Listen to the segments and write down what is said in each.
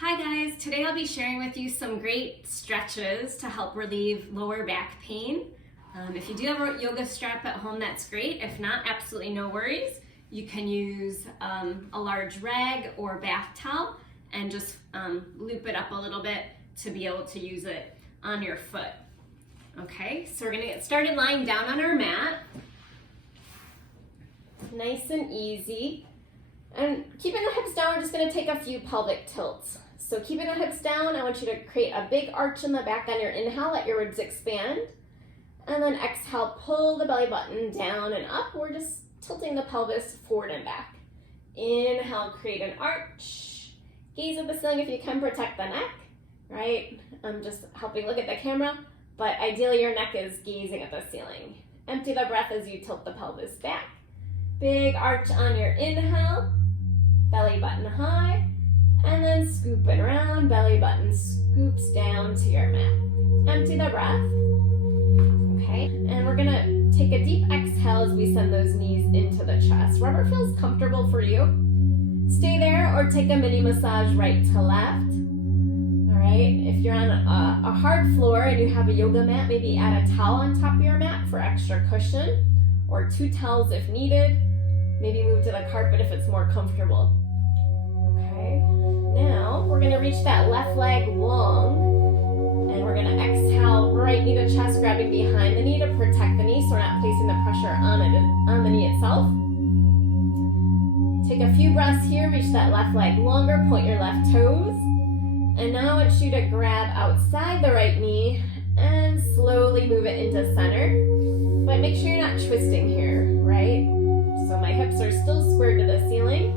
Hi guys, today I'll be sharing with you some great stretches to help relieve lower back pain. If you do have a yoga strap at home, that's great. If not, absolutely no worries. You can use a large rag or bath towel and just loop it up a little bit to be able to use it on your foot. Okay, so we're gonna get started lying down on our mat. Nice and easy. And keeping the hips down, we're just gonna take a few pelvic tilts. So keeping the hips down, I want you to create a big arch in the back on your inhale, let your ribs expand. And then exhale, pull the belly button down and up. We're just tilting the pelvis forward and back. Inhale, create an arch. Gaze at the ceiling if you can, protect the neck, right? I'm just helping look at the camera, but ideally your neck is gazing at the ceiling. Empty the breath as you tilt the pelvis back. Big arch on your inhale, belly button high. And then scooping around, belly button scoops down to your mat. Empty the breath. Okay, and we're gonna take a deep exhale as we send those knees into the chest. Wherever feels comfortable for you. Stay there or take a mini massage right to left. All right, if you're on a hard floor and you have a yoga mat, maybe add a towel on top of your mat for extra cushion, or 2 towels if needed. Maybe move to the carpet if it's more comfortable. Okay, now we're gonna reach that left leg long, and we're gonna exhale, right knee to chest, grabbing behind the knee to protect the knee so we're not placing the pressure on the knee itself. Take a few breaths here, reach that left leg longer, point your left toes, and now I want you to grab outside the right knee and slowly move it into center, but make sure you're not twisting here, right? So my hips are still squared to the ceiling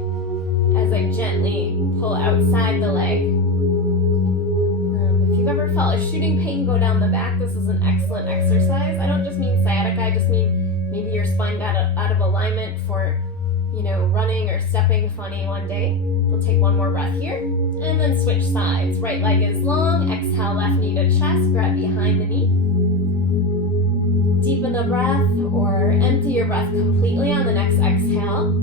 as I gently pull outside the leg. If you've ever felt a shooting pain go down the back, this is an excellent exercise. I don't just mean sciatica, I just mean maybe your spine got out of alignment for, running or stepping funny one day. We'll take one more breath here, and then switch sides. Right leg is long, exhale, left knee to chest, grab behind the knee. Deepen the breath or empty your breath completely on the next exhale.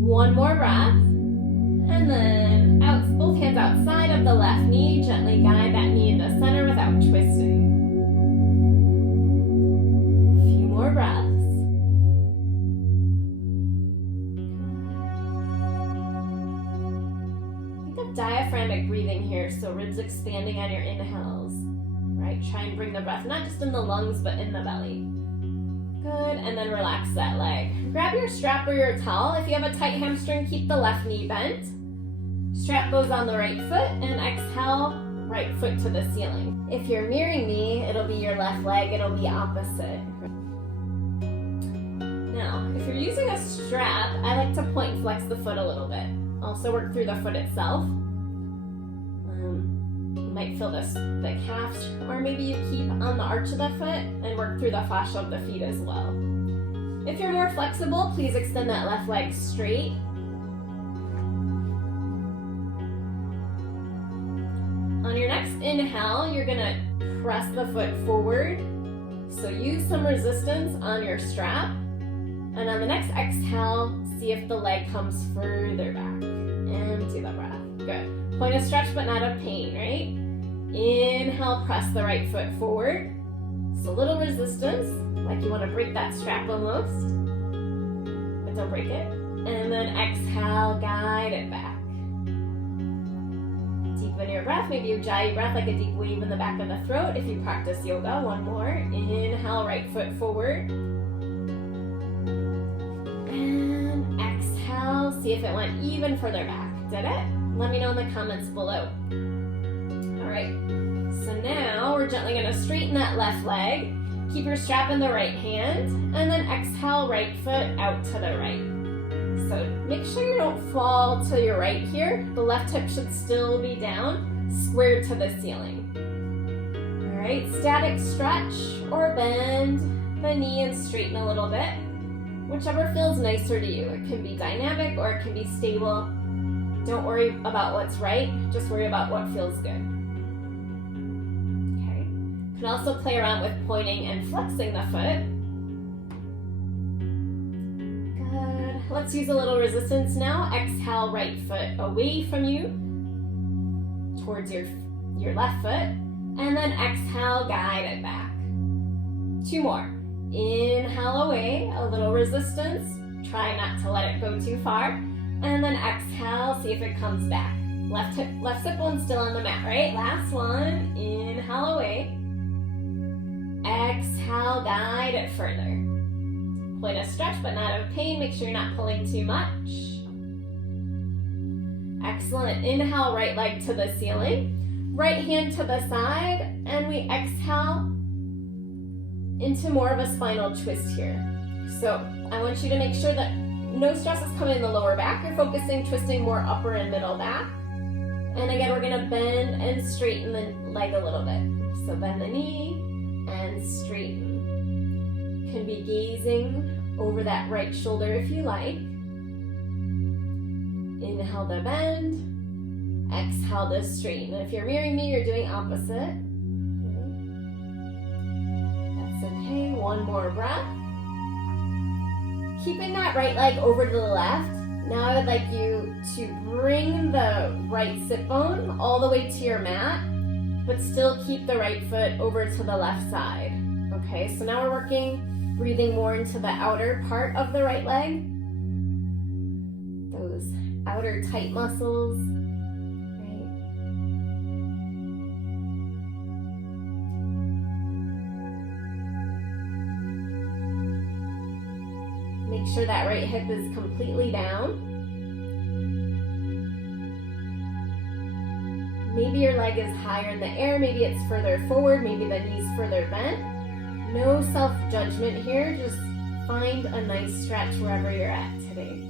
One more breath, and then out, both hands outside of the left knee. Gently guide that knee into center without twisting. A few more breaths. Think of diaphragmatic breathing here, so ribs expanding on your inhales. Right, try and bring the breath not just in the lungs, but in the belly. Good, and then relax that leg. Grab your strap or your towel. If you have a tight hamstring, keep the left knee bent. Strap goes on the right foot, and exhale, right foot to the ceiling. If you're mirroring me, it'll be your left leg, it'll be opposite. Now, if you're using a strap, I like to point and flex the foot a little bit. Also work through the foot itself. You might feel the calf, or maybe you keep on the arch of the foot and work through the fascia of the feet as well. If you're more flexible, please extend that left leg straight. On your next inhale, you're gonna press the foot forward. So use some resistance on your strap. And on the next exhale, see if the leg comes further back. Empty the breath. Good. Point of stretch, but not of pain, right? Inhale, press the right foot forward. So a little resistance, like you want to break that strap almost, but don't break it. And then exhale, guide it back. Deepen your breath. Maybe you jai your breath like a deep wave in the back of the throat if you practice yoga. One more. Inhale, right foot forward. And exhale, see if it went even further back. Did it? Let me know in the comments below. Alright, so now we're gently going to straighten that left leg. Keep your strap in the right hand, and then exhale, right foot out to the right. So make sure you don't fall to your right here. The left hip should still be down, squared to the ceiling. Alright, static stretch or bend the knee and straighten a little bit. Whichever feels nicer to you. It can be dynamic or it can be stable. Don't worry about what's right, just worry about what feels good. Okay. You can also play around with pointing and flexing the foot. Good. let's use a little resistance now. Exhale, right foot away from you towards your left foot. And then exhale, guide it back. 2 more. Inhale away, a little resistance. Try not to let it go too far. And then exhale, see if it comes back. Left sit bone still on the mat, right? Last one. Inhale away. Exhale, guide it further. Point of stretch, but not of pain. Make sure you're not pulling too much. Excellent. Inhale, right leg to the ceiling. Right hand to the side. And we exhale into more of a spinal twist here. So I want you to make sure that no stress is coming in the lower back. You're focusing, twisting more upper and middle back. And again, we're gonna bend and straighten the leg a little bit. So bend the knee and straighten. Can be gazing over that right shoulder if you like. Inhale to bend. Exhale to straighten. If you're mirroring me, you're doing opposite. That's okay. One more breath. Keeping that right leg over to the left. Now I would like you to bring the right sit bone all the way to your mat, but still keep the right foot over to the left side. Okay, so now we're working, breathing more into the outer part of the right leg. Those outer tight muscles. Make sure that right hip is completely down. Maybe your leg is higher in the air, maybe it's further forward, maybe the knee's further bent. No self-judgment here, just find a nice stretch wherever you're at today.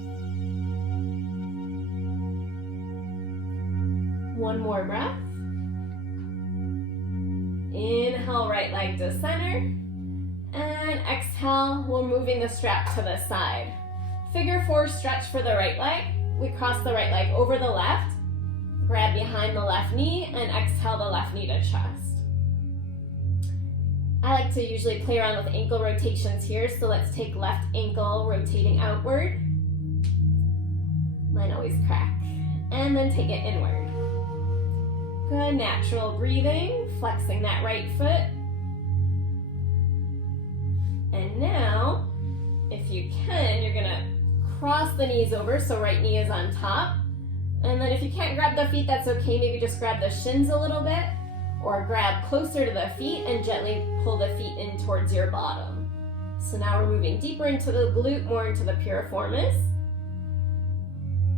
One more breath. Inhale, right leg to center. And exhale, we're moving the strap to the side. Figure 4 stretch for the right leg. We cross the right leg over the left, grab behind the left knee, and exhale the left knee to chest. I like to usually play around with ankle rotations here, so let's take left ankle rotating outward. Mine always crack. And then take it inward. Good, natural breathing, flexing that right foot. And now, if you can, you're gonna cross the knees over, so right knee is on top. And then if you can't grab the feet, that's okay. Maybe just grab the shins a little bit, or grab closer to the feet and gently pull the feet in towards your bottom. So now we're moving deeper into the glute, more into the piriformis.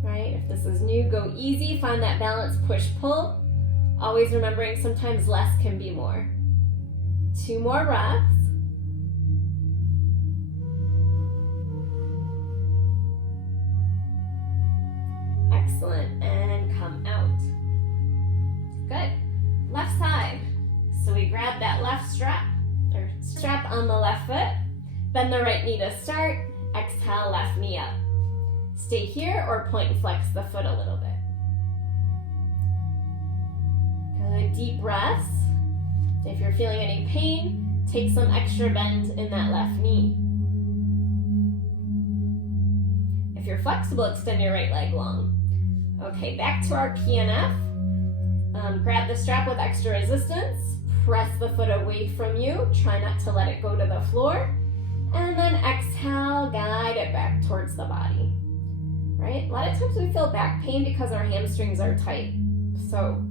Right, if this is new, go easy, find that balance, push, pull. Always remembering sometimes less can be more. 2 more breaths. Excellent, and come out. Good. Left side. So we grab that left strap on the left foot, bend the right knee to start, exhale, left knee up. Stay here or point and flex the foot a little bit. Good, deep breaths. If you're feeling any pain, take some extra bend in that left knee. If you're flexible, extend your right leg long. Okay, back to our PNF. Grab the strap with extra resistance. Press the foot away from you. Try not to let it go to the floor. And then exhale, guide it back towards the body. Right? A lot of times we feel back pain because our hamstrings are tight. So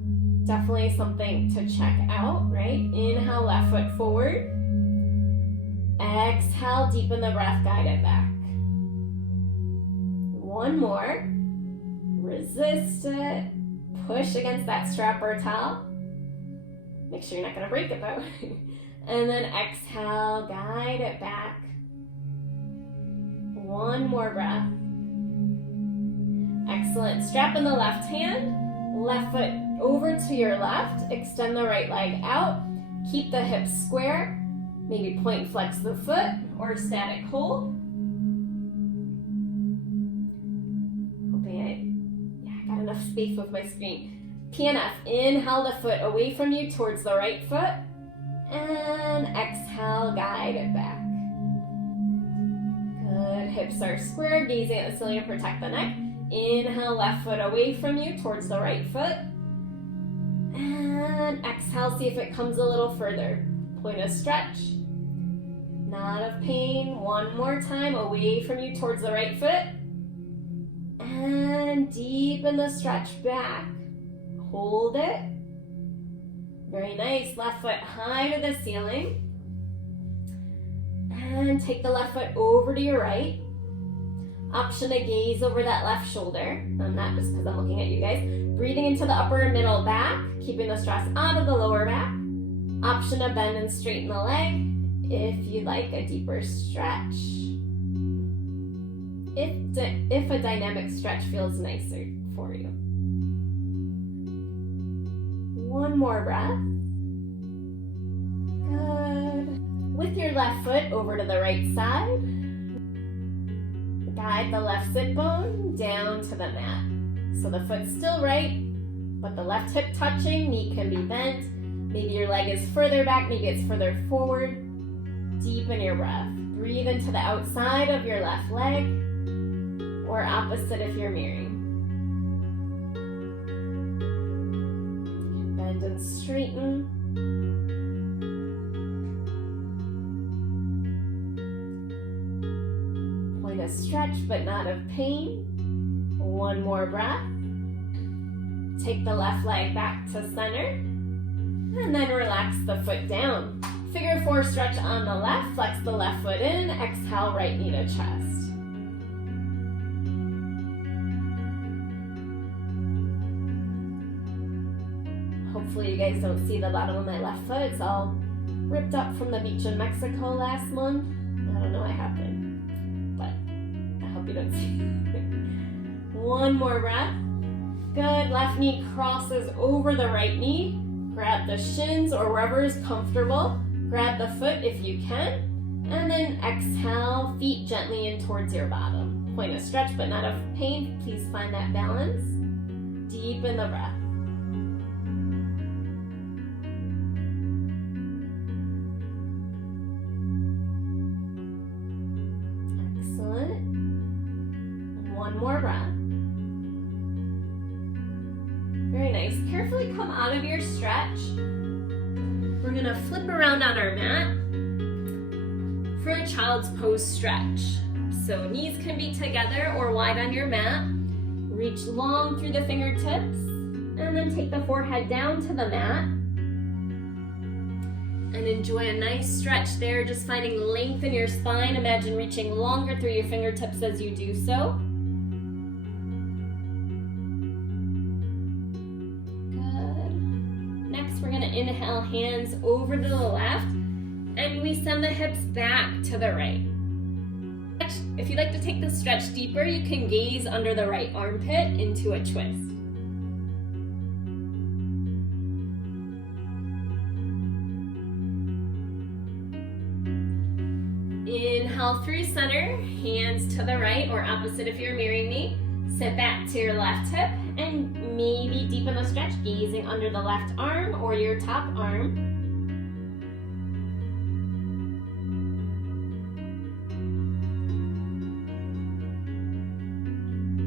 definitely something to check out, right? Inhale, left foot forward. Exhale, deepen the breath, guide it back. One more. Resist it. Push against that strap or towel. Make sure you're not going to break it though. And then exhale, guide it back. One more breath. Excellent. Strap in the left hand. Left foot over to your left. Extend the right leg out. Keep the hips square. Maybe point and flex the foot or static hold. Enough space with my screen. PNF, inhale the foot away from you towards the right foot, and exhale, guide it back. Good. hips are square, gazing at the ceiling to protect the neck. Inhale, left foot away from you towards the right foot. And exhale, see if it comes a little further. Point a stretch. Not of pain. One more time, away from you towards the right foot. And deepen the stretch back. Hold it. Very nice. Left foot high to the ceiling. And take the left foot over to your right. Option to gaze over that left shoulder. I'm not just because I'm looking at you guys. Breathing into the upper and middle back, keeping the stress out of the lower back. Option to bend and straighten the leg if you'd like a deeper stretch. If a dynamic stretch feels nicer for you. One more breath. Good. With your left foot over to the right side, guide the left sit bone down to the mat. So the foot's still right, but the left hip touching, knee can be bent. Maybe your leg is further back, maybe it's further forward. Deepen your breath. Breathe into the outside of your left leg, or opposite if you're mirroring. Bend and straighten. Point a stretch, but not of pain. One more breath. Take the left leg back to center. And then relax the foot down. Figure 4 stretch on the left. Flex the left foot in. Exhale, right knee to chest. Hopefully you guys don't see the bottom of my left foot. It's all ripped up from the beach in Mexico last month. I don't know what happened, but I hope you don't see it. One more breath. Good. Left knee crosses over the right knee. Grab the shins or wherever is comfortable. Grab the foot if you can. And then exhale, feet gently in towards your bottom. Point a stretch, but not of pain. Please find that balance. Deepen the breath. Excellent. One more breath. Very nice. Carefully come out of your stretch. We're going to flip around on our mat for a child's pose stretch. So knees can be together or wide on your mat. Reach long through the fingertips and then take the forehead down to the mat. And enjoy a nice stretch there, just finding length in your spine. Imagine reaching longer through your fingertips as you do so. We're going to inhale, hands over to the left, and we send the hips back to the right. If you'd like to take the stretch deeper, you can gaze under the right armpit into a twist. Inhale through center, hands to the right, or opposite if you're mirroring me. Sit back to your left hip and maybe deepen the stretch, gazing under the left arm or your top arm.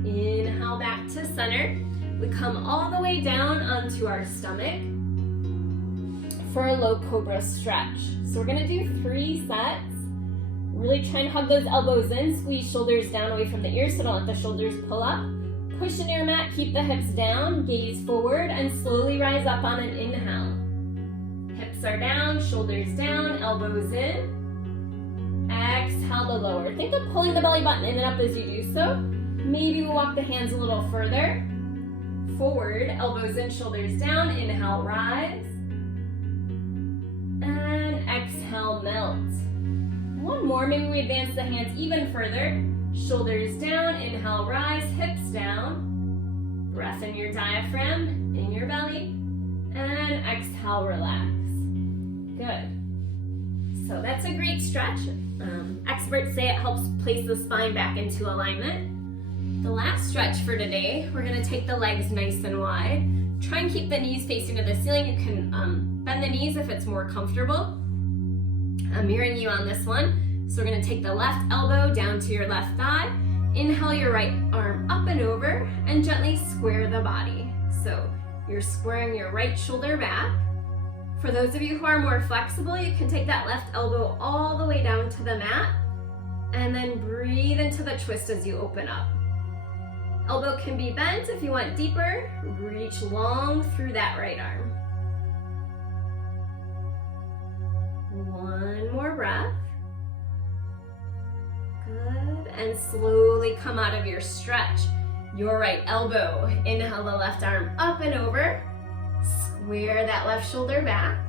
Inhale back to center. We come all the way down onto our stomach for a low cobra stretch. So we're going to do 3 sets. Really try and hug those elbows in, squeeze shoulders down away from the ears so don't let the shoulders pull up. Push into your mat, keep the hips down, gaze forward, and slowly rise up on an inhale. Hips are down, shoulders down, elbows in. Exhale to lower. Think of pulling the belly button in and up as you do so. Maybe we'll walk the hands a little further. Forward, elbows in, shoulders down. Inhale, rise. And exhale, melt. One more, maybe we advance the hands even further. Shoulders down, inhale, rise, hips down. Breath in your diaphragm, in your belly. And exhale, relax. Good. So that's a great stretch. Experts say it helps place the spine back into alignment. The last stretch for today, we're going to take the legs nice and wide. Try and keep the knees facing to the ceiling. You can bend the knees if it's more comfortable. I'm mirroring you on this one. So we're gonna take the left elbow down to your left thigh, inhale your right arm up and over, and gently square the body. So you're squaring your right shoulder back. For those of you who are more flexible, you can take that left elbow all the way down to the mat, and then breathe into the twist as you open up. Elbow can be bent if you want deeper. Reach long through that right arm. One more breath. Good. And slowly come out of your stretch. Your right elbow. Inhale the left arm up and over. Square that left shoulder back.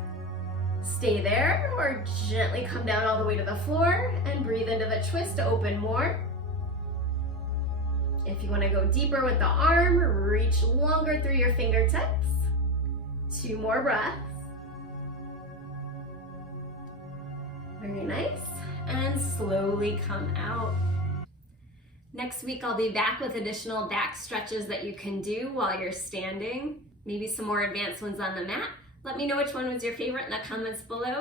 Stay there or gently come down all the way to the floor and breathe into the twist to open more. If you want to go deeper with the arm, reach longer through your fingertips. 2 more breaths. Very nice. And slowly come out. Next week, I'll be back with additional back stretches that you can do while you're standing. Maybe some more advanced ones on the mat. Let me know which one was your favorite in the comments below.